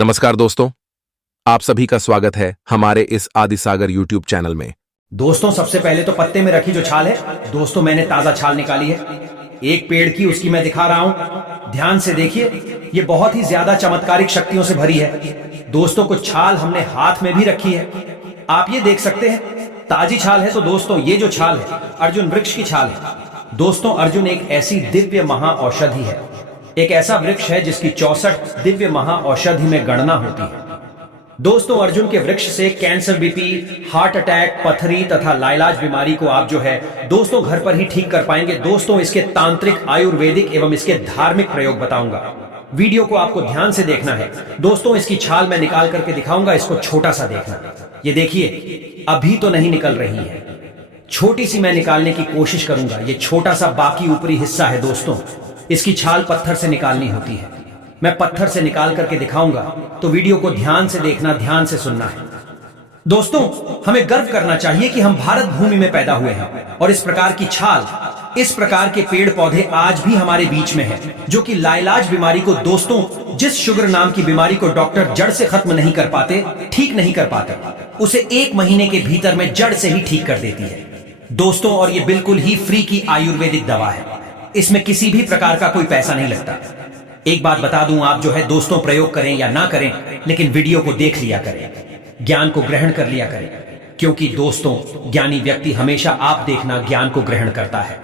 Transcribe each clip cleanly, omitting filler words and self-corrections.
नमस्कार दोस्तों, आप सभी का स्वागत है हमारे इस आदिसागर यूट्यूब चैनल में। दोस्तों सबसे पहले तो पत्ते में रखी जो छाल है दोस्तों मैंने ताजा छाल निकाली है। एक पेड़ की उसकी मैं दिखा रहा हूं, ध्यान से देखिए। ये बहुत ही ज्यादा चमत्कारिक शक्तियों से भरी है। दोस्तों कुछ छाल हमने हाथ में भी रखी है, आप ये देख सकते हैं। ताजी छाल है। तो दोस्तों ये जो छाल है अर्जुन वृक्ष की छाल है। दोस्तों अर्जुन एक ऐसी दिव्य महाऔषधि है, एक ऐसा वृक्ष है जिसकी 64 दिव्य महाऔषधि में गणना होती है। दोस्तों अर्जुन के वृक्ष से कैंसर, बीपी, हार्ट अटैक, पथरी तथा लाइलाज बीमारी को आप जो है दोस्तों घर पर ही ठीक कर पाएंगे। दोस्तों इसके तांत्रिक, आयुर्वेदिक एवं इसके धार्मिक प्रयोग बताऊंगा। वीडियो को आपको ध्यान से देखना है। दोस्तों इसकी छाल मैं निकाल करके दिखाऊंगा, इसको छोटा सा देखना। ये देखिए अभी तो नहीं निकल रही है, छोटी सी मैं निकालने की कोशिश करूंगा। ये छोटा सा बाकी ऊपरी हिस्सा है। दोस्तों इसकी छाल पत्थर से निकालनी होती है, मैं पत्थर से निकाल करके दिखाऊंगा, तो वीडियो को ध्यान से देखना, ध्यान से सुनना है। दोस्तों हमें गर्व करना चाहिए कि हम भारत भूमि में पैदा हुए हैं और इस प्रकार की छाल, इस प्रकार के पेड़ पौधे आज भी हमारे बीच में है, जो कि लाइलाज बीमारी को, दोस्तों जिस शुगर नाम की बीमारी को डॉक्टर जड़ से खत्म नहीं कर पाते, ठीक नहीं कर पाते, उसे 1 महीने के भीतर में जड़ से ही ठीक कर देती है दोस्तों। और ये बिल्कुल ही फ्री की आयुर्वेदिक दवा है, इसमें किसी भी प्रकार का कोई पैसा नहीं लगता। एक बात बता दूं, आप जो है दोस्तों प्रयोग करें या ना करें, लेकिन वीडियो को देख लिया करें, ज्ञान को ग्रहण कर लिया करें, क्योंकि दोस्तों ज्ञानी व्यक्ति हमेशा, आप देखना, ज्ञान को ग्रहण करता है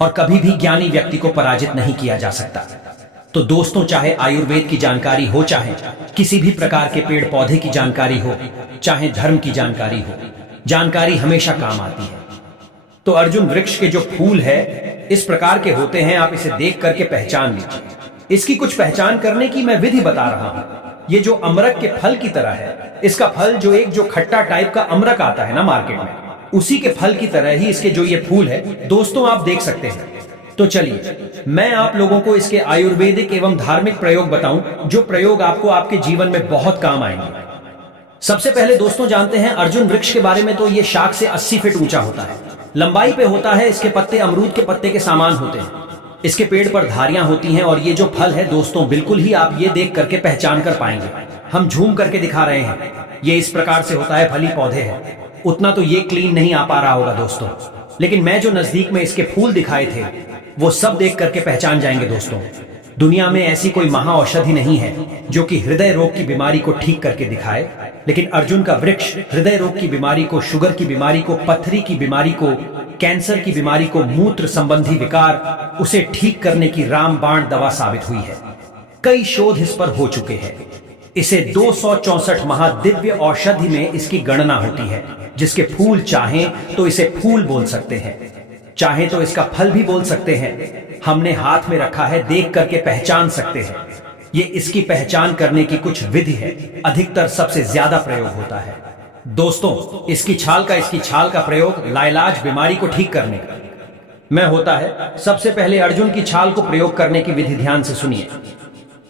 और कभी भी ज्ञानी व्यक्ति को पराजित नहीं किया जा सकता। तो दोस्तों चाहे आयुर्वेद की जानकारी हो, चाहे किसी भी प्रकार के पेड़ पौधे की जानकारी हो, चाहे धर्म की जानकारी हो, जानकारी हमेशा काम आती है। तो अर्जुन वृक्ष के जो फूल है इस प्रकार के होते हैं, आप इसे देख करके पहचान लीजिए। इसकी कुछ पहचान करने की मैं विधि बता रहा हूं। ये जो अमरक के फल की तरह है, इसका फल जो खट्टा टाइप का अमरक आता है ना मार्केट में, उसी के फल की तरह ही इसके जो ये फूल है दोस्तों आप देख सकते हैं। तो चलिए मैं आप लोगों को इसके आयुर्वेदिक एवं धार्मिक प्रयोग बताऊं, जो प्रयोग आपको आपके जीवन में बहुत काम आएंगे। सबसे पहले दोस्तों जानते हैं अर्जुन वृक्ष के बारे में। तो ये शाख से 80 फीट ऊंचा होता है, लंबाई पे होता है। इसके पत्ते अमरूद के पत्ते के समान होते हैं। इसके पेड़ पर धारियां होती हैं और ये जो फल है दोस्तों बिल्कुल ही आप ये देख करके पहचान कर पाएंगे। हम झूम करके दिखा रहे हैं, ये इस प्रकार से होता है, फली पौधे हैं। उतना तो ये क्लीन नहीं आ पा रहा होगा दोस्तों, लेकिन मैं जो नजदीक में इसके फूल दिखाए थे वो सब देख करके पहचान जाएंगे दोस्तों। दुनिया में ऐसी कोई महाऔषधि नहीं है जो कि हृदय रोग की बीमारी को ठीक करके दिखाए, लेकिन अर्जुन का वृक्ष हृदय रोग की बीमारी को, शुगर की बीमारी को, पथरी की बीमारी को, कैंसर की बीमारी को, मूत्र संबंधी विकार, उसे ठीक करने की रामबाण दवा साबित हुई है। कई शोध इस पर हो चुके हैं। इसे 264 महादिव्य औषधि में इसकी गणना होती है, जिसके फूल चाहें तो इसे फूल बोल सकते हैं, चाहे तो इसका फल भी बोल सकते हैं। हमने हाथ में रखा है, देख करके पहचान सकते हैं। ये इसकी पहचान करने की कुछ विधि है, अधिकतर सबसे ज्यादा प्रयोग होता है दोस्तों इसकी छाल का प्रयोग लाइलाज बीमारी को ठीक करने में होता है। सबसे पहले अर्जुन की छाल को प्रयोग करने की विधि ध्यान से सुनिए।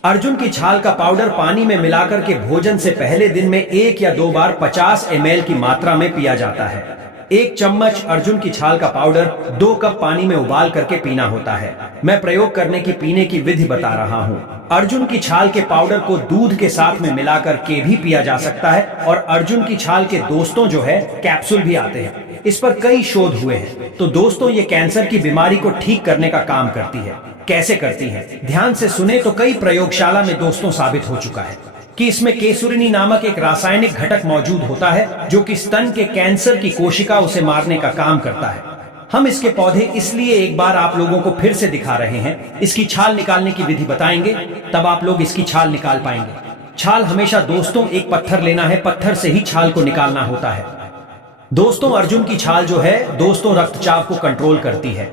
अर्जुन की छाल का पाउडर पानी में मिलाकर के भोजन से पहले दिन में 1 या 2 बार 50 ml की मात्रा में पिया जाता है। 1 चम्मच अर्जुन की छाल का पाउडर 2 कप पानी में उबाल करके पीना होता है। मैं प्रयोग करने की, पीने की विधि बता रहा हूं। अर्जुन की छाल के पाउडर को दूध के साथ में मिलाकर के भी पिया जा सकता है, और अर्जुन की छाल के दोस्तों जो है कैप्सूल भी आते हैं। इस पर कई शोध हुए हैं। तो दोस्तों ये कैंसर की बीमारी को ठीक करने का काम करती है। कैसे करती है ध्यान से सुने। तो कई प्रयोगशाला में दोस्तों साबित हो चुका है कि इसमें केसुरिनी नामक एक रासायनिक घटक मौजूद होता है, जो कि स्तन के कैंसर की कोशिका उसे मारने का काम करता है। हम इसके पौधे इसलिए एक बार आप लोगों को फिर से दिखा रहे हैं। इसकी छाल निकालने की विधि बताएंगे, तब आप लोग इसकी छाल निकाल पाएंगे। छाल हमेशा दोस्तों एक पत्थर लेना है, पत्थर से ही छाल को निकालना होता है। दोस्तों अर्जुन की छाल जो है दोस्तों रक्तचाप को कंट्रोल करती है।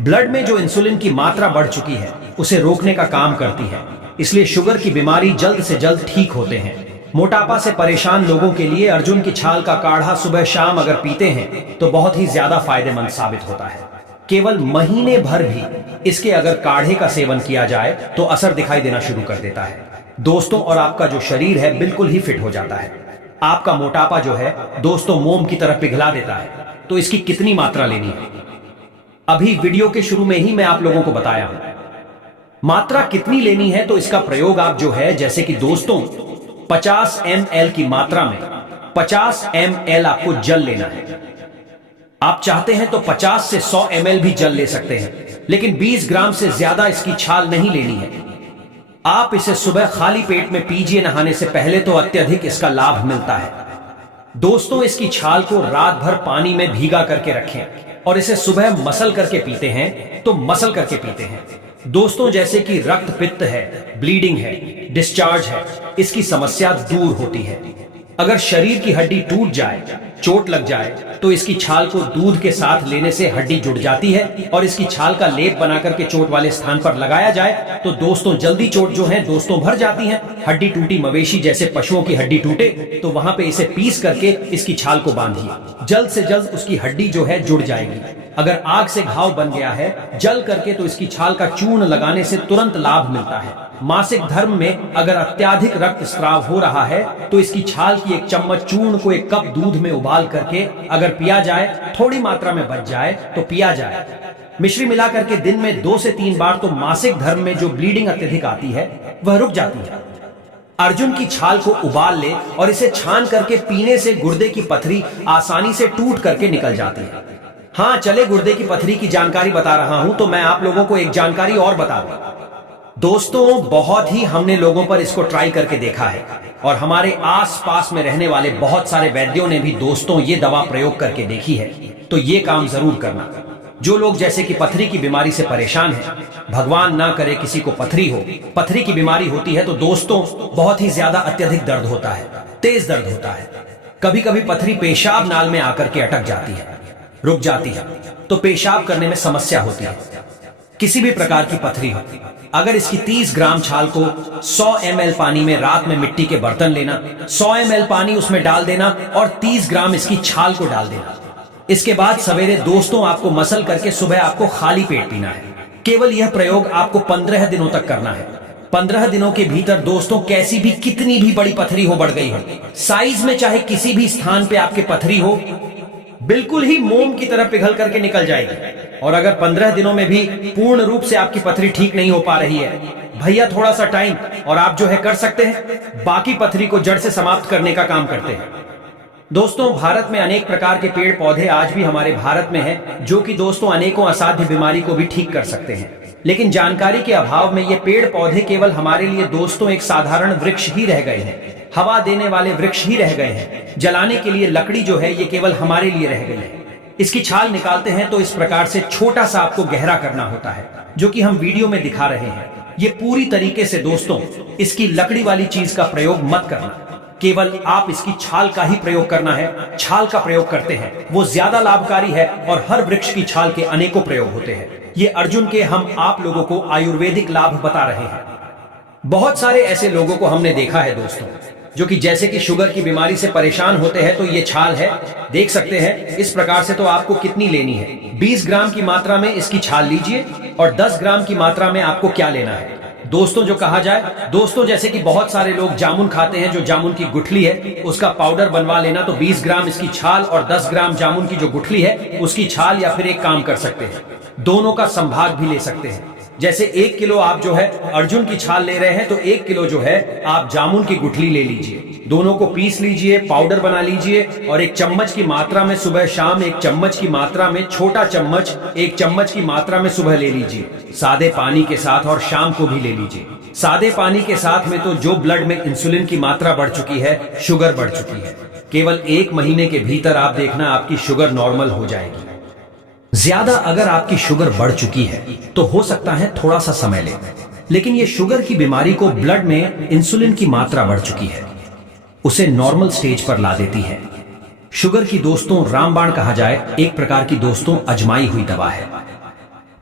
ब्लड में जो इंसुलिन की मात्रा बढ़ चुकी है उसे रोकने का काम करती है, इसलिए शुगर की बीमारी जल्द से जल्द ठीक होते हैं। मोटापा से परेशान लोगों के लिए अर्जुन की छाल का काढ़ा सुबह शाम अगर पीते हैं तो बहुत ही ज्यादा फायदेमंद साबित होता है। केवल महीने भर भी इसके अगर काढ़े का सेवन किया जाए तो असर दिखाई देना शुरू कर देता है दोस्तों, और आपका जो शरीर है बिल्कुल ही फिट हो जाता है। आपका मोटापा जो है दोस्तों मोम की तरह पिघला देता है। तो इसकी कितनी मात्रा लेनी है अभी वीडियो के शुरू में ही मैं आप लोगों को बताया हूं। मात्रा कितनी लेनी है, तो इसका प्रयोग आप जो है, जैसे कि दोस्तों 50 ml की मात्रा में 50 ml आपको जल लेना है। आप चाहते हैं तो 50 से 100 ml भी जल ले सकते हैं, लेकिन 20 ग्राम से ज्यादा इसकी छाल नहीं लेनी है। आप इसे सुबह खाली पेट में पीजिए नहाने से पहले, तो अत्यधिक इसका लाभ मिलता है। दोस्तों, इसकी छाल को रात भर पानी में भीगा करके रखें और इसे सुबह मसल करके पीते हैं तो मसल करके पीते हैं। दोस्तों, जैसे कि रक्त पित्त है, ब्लीडिंग है, डिस्चार्ज है, इसकी समस्या दूर होती है। अगर शरीर की हड्डी टूट जाए, चोट लग जाए, तो इसकी छाल को दूध के साथ लेने से हड्डी जुड़ जाती है और इसकी छाल का लेप बनाकर के चोट वाले स्थान पर लगाया जाए तो दोस्तों जल्दी चोट जो है दोस्तों भर जाती है। हड्डी टूटी मवेशी जैसे पशुओं की हड्डी टूटे तो वहां पे इसे पीस करके इसकी छाल को बांधिए, जल्द से जल्द उसकी हड्डी जो है जुड़ जाएगी। अगर आग से घाव बन गया है जल करके, तो इसकी छाल का चूर्ण लगाने से तुरंत लाभ मिलता है। मासिक धर्म में अगर अत्यधिक रक्तस्राव हो रहा है तो इसकी छाल की 1 चम्मच चूर्ण को 1 कप दूध में उबाल करके अगर पिया जाए, थोड़ी मात्रा में बच जाए तो पिया जाए। मिश्री मिला करके दिन में 2 से 3 बार, तो मासिक धर्म में जो ब्लीडिंग अत्यधिक आती है वह रुक जाती है। अर्जुन की छाल को उबाल ले और इसे छान करके पीने से गुर्दे की पथरी आसानी से टूट करके निकल जाती है। हाँ, चले गुर्दे की पथरी की जानकारी बता रहा हूं तो मैं आप लोगों को एक जानकारी और बता दूं। दोस्तों, बहुत ही हमने लोगों पर इसको ट्राई करके देखा है और हमारे आसपास में रहने वाले बहुत सारे वैद्यों ने भी दोस्तों ये दवा प्रयोग करके देखी है। तो ये काम जरूर करना। जो लोग जैसे कि पथरी की बीमारी से परेशान हैं, भगवान ना करे किसी को पथरी हो, पथरी की बीमारी होती है तो दोस्तों बहुत ही ज्यादा अत्यधिक दर्द होता है, तेज दर्द होता है। कभी कभी पथरी पेशाब नाल में आकर के अटक जाती है, रुक जाती है, तो पेशाब करने में समस्या होती है। किसी भी प्रकार की पथरी हो, अगर इसकी 30 ग्राम छाल को 100 ml पानी में रात में मिट्टी के बर्तन लेना, 100 ml पानी उसमें डाल देना और 30 ग्राम इसकी छाल को डाल देना। इसके बाद सवेरे दोस्तों आपको मसल करके सुबह आपको खाली पेट पीना है। केवल यह प्रयोग आपको 15 दिनों तक करना है। 15 दिनों के भीतर दोस्तों कैसी भी कितनी भी बड़ी पथरी हो, बढ़ गई हो, साइज में चाहे किसी भी स्थान पे आपके पथरी हो, बिल्कुल ही मोम की तरह पिघल करके निकल जाएगी। और अगर 15 दिनों में भी पूर्ण रूप से आपकी पथरी ठीक नहीं हो पा रही है, भैया थोड़ा सा टाइम और आप जो है कर सकते हैं, बाकी पथरी को जड़ से समाप्त करने का काम करते हैं। दोस्तों, भारत में अनेक प्रकार के पेड़ पौधे आज भी हमारे भारत में हैं, जो कि दोस्तों अनेकों असाध्य बीमारी को भी ठीक कर सकते हैं। लेकिन जानकारी के अभाव में ये पेड़ पौधे केवल हमारे लिए दोस्तों एक साधारण वृक्ष ही रह गए हैं, हवा देने वाले वृक्ष ही रह गए हैं। जलाने के लिए लकड़ी जो है ये केवल हमारे लिए रह गई है। इसकी छाल निकालते हैं तो इस प्रकार से छोटा सा आपको गहरा करना होता है, जो कि हम वीडियो में दिखा रहे हैं। ये पूरी तरीके से दोस्तों इसकी लकड़ी वाली चीज का प्रयोग मत करना, केवल आप इसकी छाल का ही प्रयोग करना है। छाल का प्रयोग करते हैं वो ज्यादा लाभकारी है और हर वृक्ष की छाल के अनेकों प्रयोग होते हैं। ये अर्जुन के हम आप लोगों को आयुर्वेदिक लाभ बता रहे हैं। बहुत सारे ऐसे लोगों को हमने देखा है दोस्तों, जो कि जैसे कि शुगर की बीमारी से परेशान होते हैं, तो ये छाल है, देख सकते हैं इस प्रकार से। तो आपको कितनी लेनी है? 20 ग्राम की मात्रा में इसकी छाल लीजिए और 10 ग्राम की मात्रा में आपको क्या लेना है दोस्तों, जो कहा जाए दोस्तों, जैसे कि बहुत सारे लोग जामुन खाते हैं, जो जामुन की गुठली है उसका पाउडर बनवा लेना। तो 20 ग्राम इसकी छाल और 10 ग्राम जामुन की जो गुठली है उसकी छाल, या फिर एक काम कर सकते हैं दोनों का संभाग भी ले सकते हैं। जैसे 1 किलो आप जो है अर्जुन की छाल ले रहे हैं, तो 1 किलो जो है आप जामुन की गुठली ले लीजिए, दोनों को पीस लीजिए, पाउडर बना लीजिए और 1 चम्मच की मात्रा में सुबह शाम, 1 चम्मच की मात्रा में छोटा चम्मच, 1 चम्मच की मात्रा में सुबह ले लीजिए सादे पानी के साथ, और शाम को भी ले लीजिए सादे पानी के साथ में। तो जो ब्लड में इंसुलिन की मात्रा बढ़ चुकी है, शुगर बढ़ चुकी है, केवल 1 महीने के भीतर आप देखना आपकी शुगर नॉर्मल हो जाएगी। ज्यादा अगर आपकी शुगर बढ़ चुकी है तो हो सकता है थोड़ा सा समय ले, लेकिन ये शुगर की बीमारी को ब्लड में इंसुलिन की मात्रा बढ़ चुकी है, उसे नॉर्मल स्टेज पर ला देती है। शुगर की दोस्तों रामबाण कहा जाए, एक प्रकार की दोस्तों अजमाई हुई दवा है।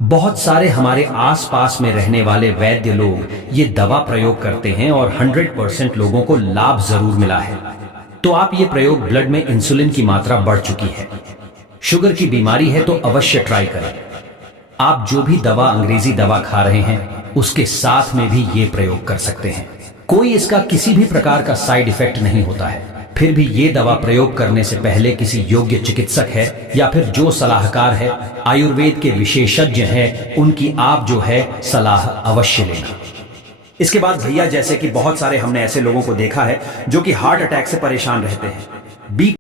बहुत सारे हमारे आसपास में रहने वाले वैद्य लोग ये दवा प्रयोग करते हैं और 100% लोगों को लाभ जरूर मिला है। तो आप ये प्रयोग, ब्लड में इंसुलिन की मात्रा बढ़ चुकी है, शुगर की बीमारी है, तो अवश्य ट्राई करें। आप जो भी दवा, अंग्रेजी दवा खा रहे हैं उसके साथ में भी ये प्रयोग कर सकते हैं। कोई इसका किसी भी प्रकार का साइड इफेक्ट नहीं होता है। फिर भी ये दवा प्रयोग करने से पहले किसी योग्य चिकित्सक है या फिर जो सलाहकार है, आयुर्वेद के विशेषज्ञ हैं, उनकी आप जो है सलाह अवश्य लेना। इसके बाद भैया जैसे कि बहुत सारे हमने ऐसे लोगों को देखा है जो कि हार्ट अटैक से परेशान रहते हैं, बी